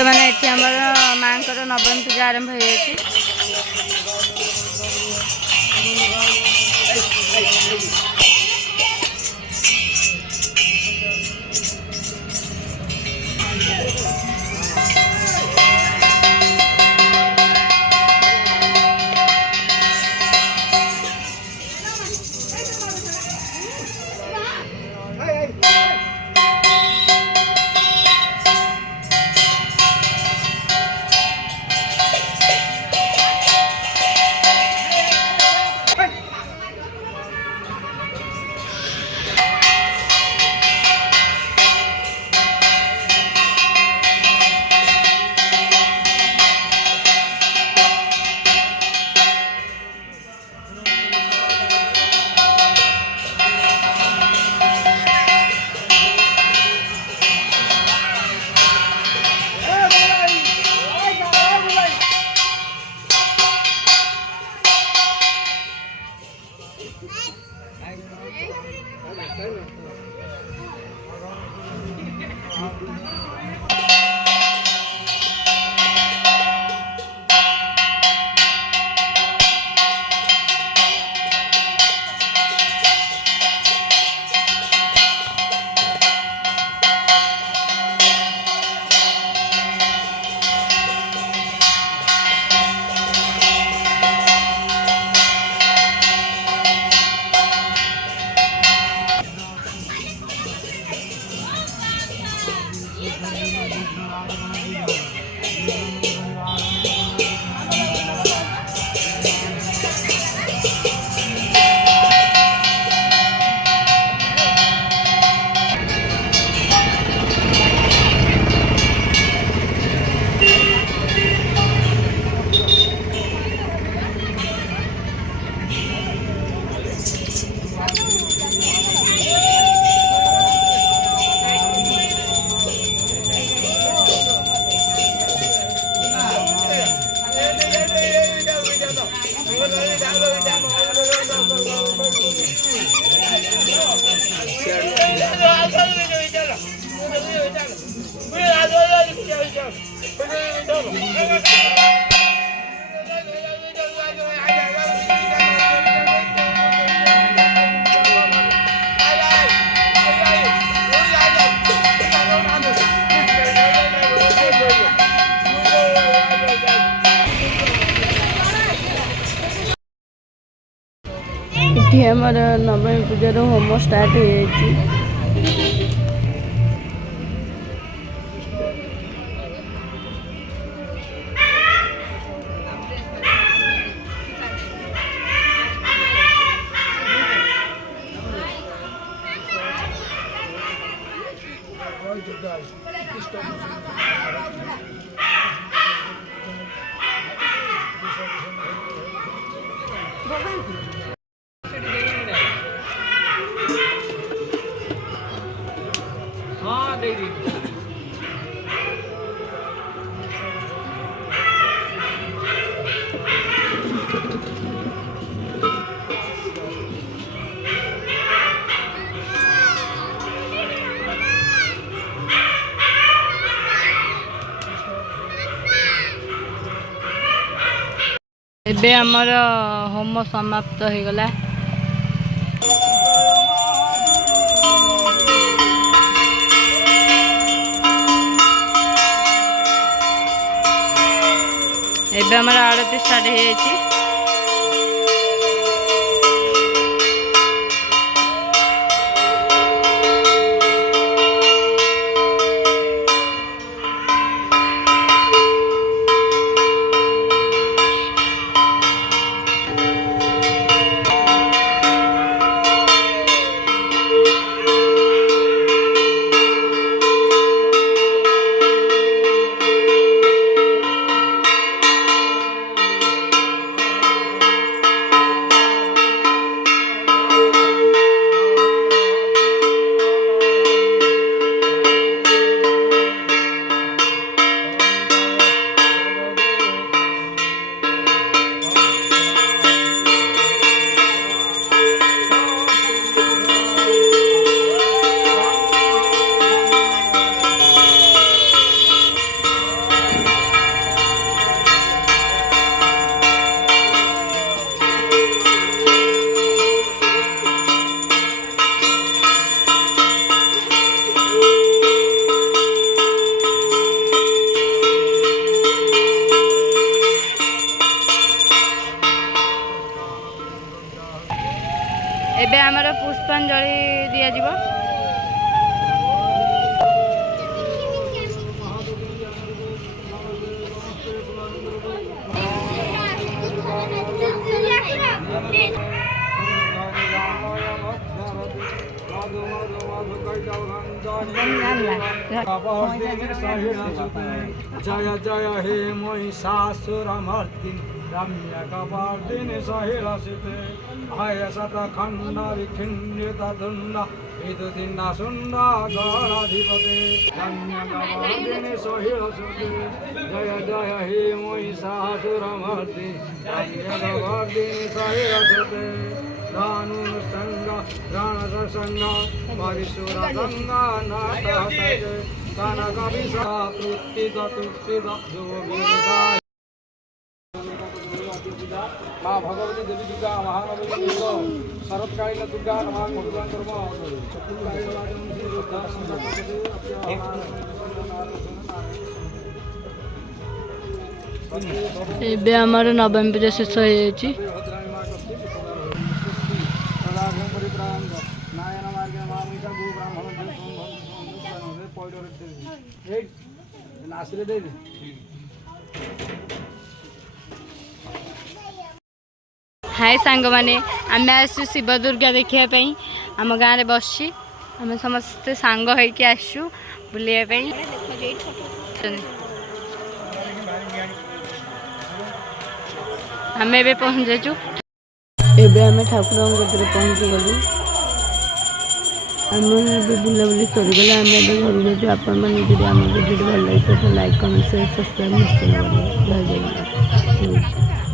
बर्तमान ये आम माँ नवमी पूजा आरंभ हो ये आमर नवमी पूजार होम स्टार्ट हो एबे आमर होम समाप्त हो गला। एबे आमर आरती स्टार्ट हो जाएगी। जय जय हे महिषासुरमर्दिनि रम्यकपर्दिनि सहिलसिते भय शतखण्ड विखिन्नित तुण्ड विदुदिन्नसुण्ड गणाधिपते रम्यकपर्दिनि सहिलसिते जय जय हे महिषासुरमर्दिनि रम्यकपर्दिनि सहिलसिते दानुसंग रणसंग परिसुरगंगा नाटहते कनकविषा तृप्तिद माँ भगवती देवी दुर्गा महानवी दुर्गा शरतकालीन दुर्गा नमः मधुरां कर्म ଏବେ ଆମର ନବମୀ ପୂଜା ଶେଷ ହେଇଯାଇଛି। हाय सांग माने आम आसु शिव दुर्गा देखा आम गाँव में बसी आम समस्ते सांग होके आसु बुलाया आम ए पहुँचु एबे आम ठाकुर पहुँची गलु आम बुलाबुली सरीगला आम घर जाऊँ आपण मैंने आम भिडियो भल लगे तो लाइक कमेंट शेयर सब्सक्राइब निश्चय करेंगे। जय जगन्नाथ।